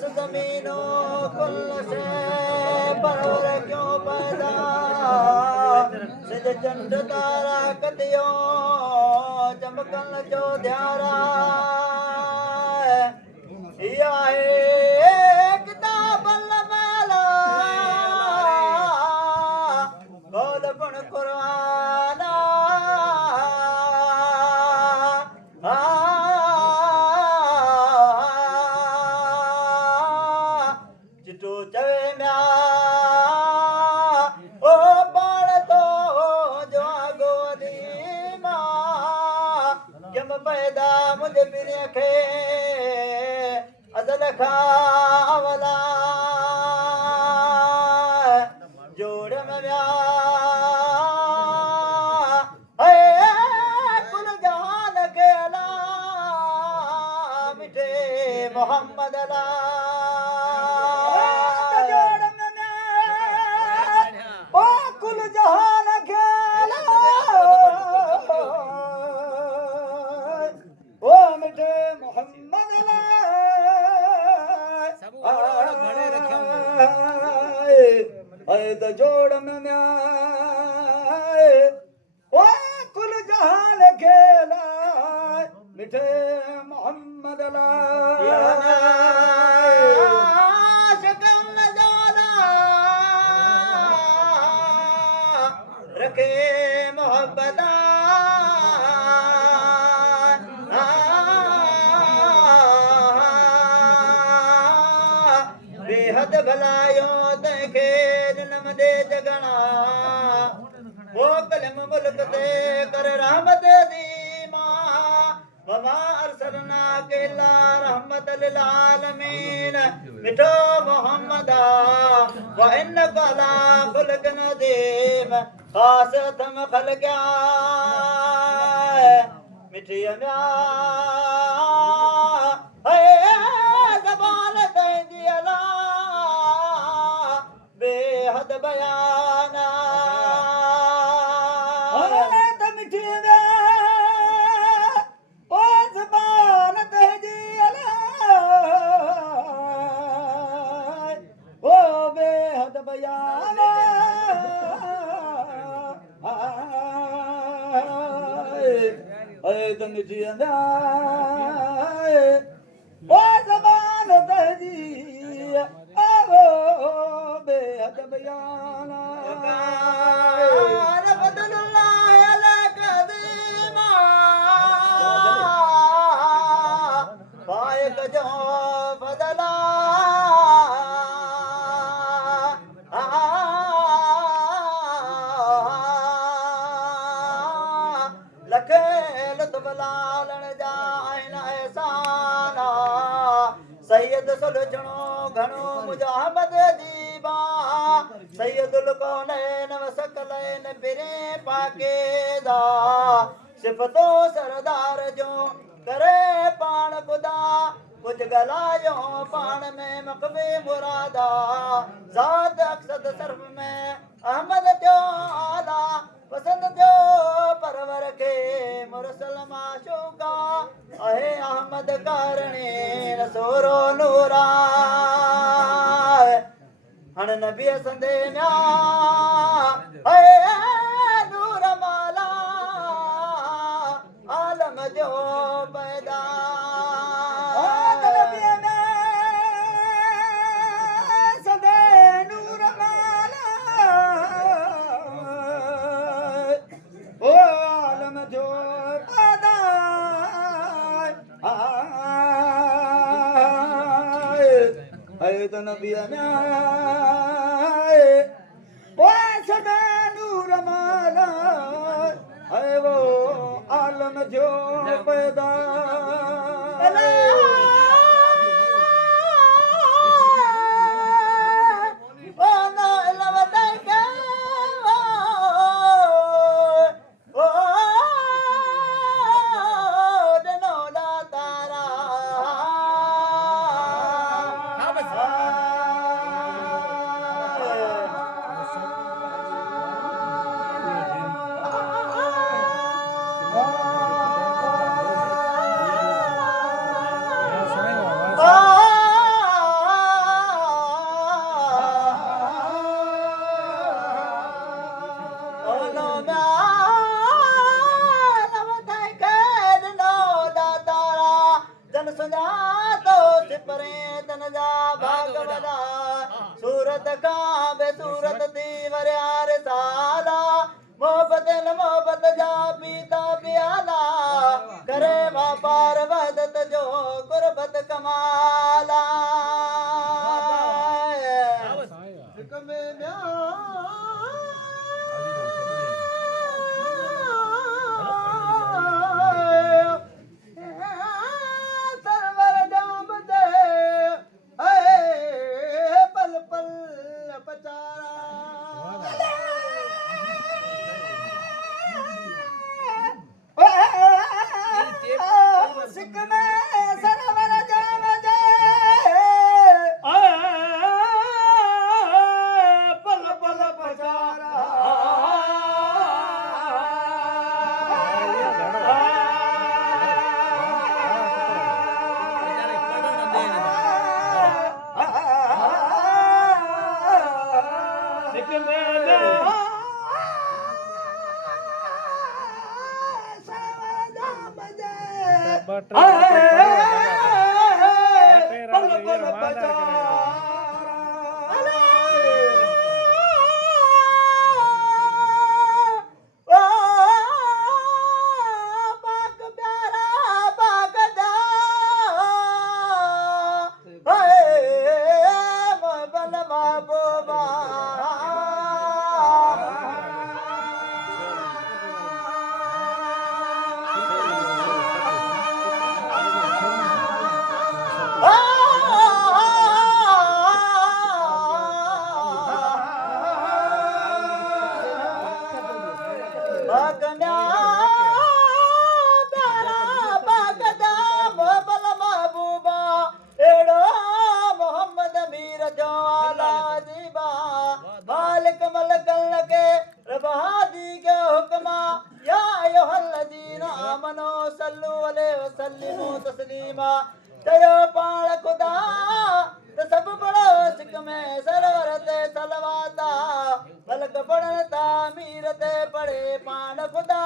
बस जमीनों कुल से परवर क्यों पैदा सिज चंड तारा कतियो चमकन जो ध्यारा या किताब मेला बोल गुण कुराना चिटो चवे म्या ओ बाण तो जो गोदी मां जम पैदा मुझे बिरे खे अदल खावला जोड़ में म्या कुल जहान खेला मिठे मोहम्मद ला कुल जहान खेला ओ मिठे मोहम्मद ला तो जोड़ में ओ कुल जहान खेला मिठे मोहम्मद ला रखे मोहब्बत बेहद भलायो तंखे जन्म दे जगना वो कलम मुल्क ते कर रहमत दी मां वमा अरसलना के ला रहमत लिल आलमीन मिठो मोहम्मदा व इन्नका ला खुल्क़िन अज़ीम खास थम खलक़या मिठी म्या ज़बान तंहिंजी अला बेहद बयाना मिठी म्या ओ ज़बान तंहिंजी अला ओ बेहद बयाना तो मिठी म्या ओ ज़बान तंहिंजी आवो बेहद बयाना पायक जो बदला लखे लुत्फ लालण जा आहिन एहसाना सैयद सुलझणो घणो मुजाहमद जी बां सैयदुल कौनैन व सकलैन बिरे पाकेदा सिफ़तो सरदार जो करे पाण खुदा कुछ गलायो पाण में मक़बे मुरादा ज़ात अक़सद सर्फ़ में अहमद जो आला पसंद जो परवर के मुरसल माशूका आहे अहमद कारणे रसूरो नूरा हण नबी संदे म्या आहे नूर माला आलम जो पैदा संदे नूर माला ओ आलम जो पैदा है तो नबी में ओ सदा नूर माला है वो आलम जो पैदा जा तो सिपरे तन जा भागवदा सूरत का बेसूरत थी वरियार साला मोहब्बत जा पीता पियाला करे व्यापार वदत जो गुरबत कमाला सरवर जाम दे पल पल पचारा सिक में सरवर जाम दे पल पल पचारा चयो पाण खुदा त सब बड़ो सिक में सरवर ते सलवाता मलक पढ़न ता मीर ते पढ़े पाण खुदा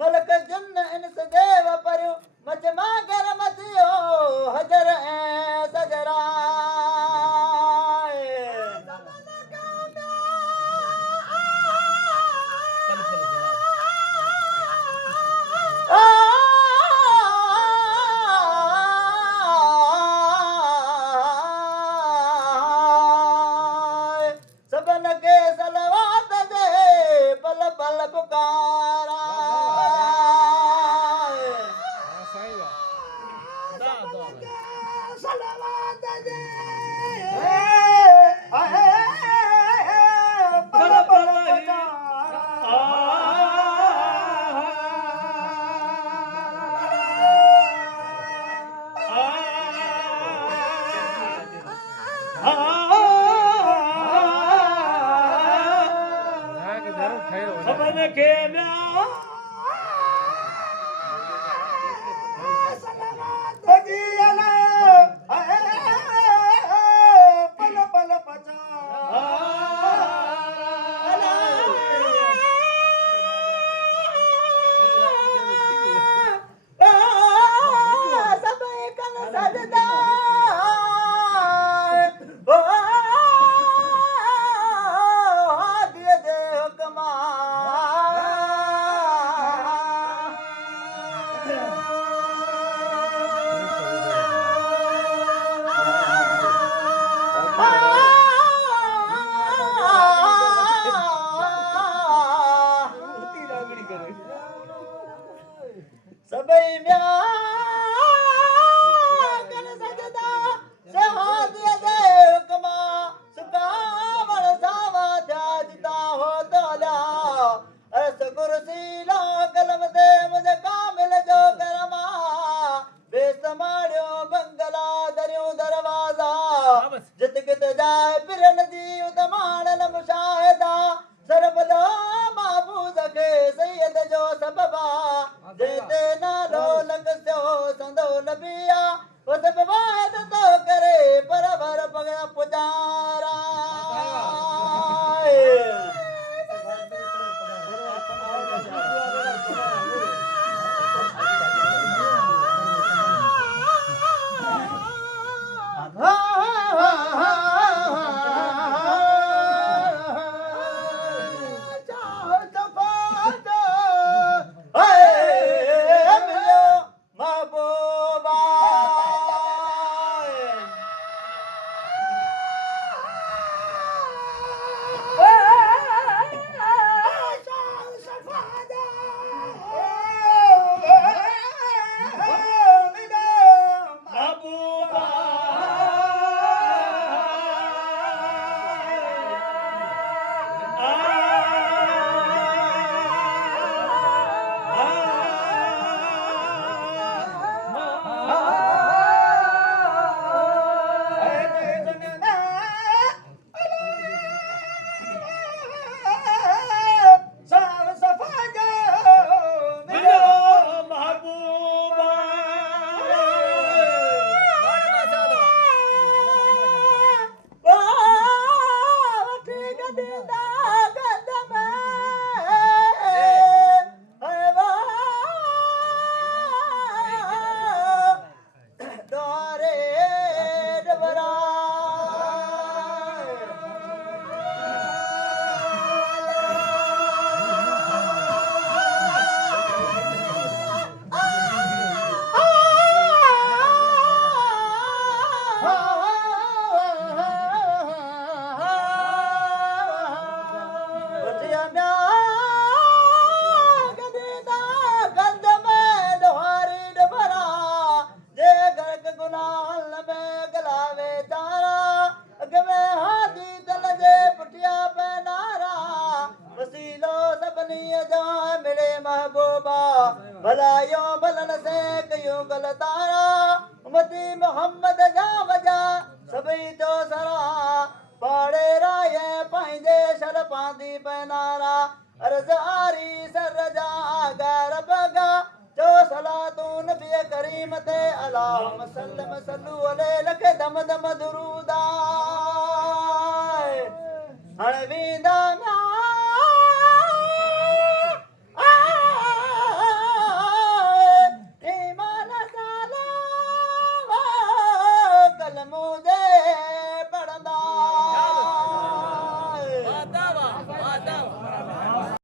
मलक जन इंस देव परयो मजमा कर मथियो हजर ऐं सजरा द्वारे डबरा भलायो भलन से कयो गलतारा उमती मोहम्मद जा वजा सभई तो सरा पाड़े राय पंहिंजे शर पांदी पैनारा अर्ज़ आरी सर जा गार बगा जो सलातूं नबी करीम ते अलाहुम सल्लम सल्लू अलैहि लख दम दम दुरूद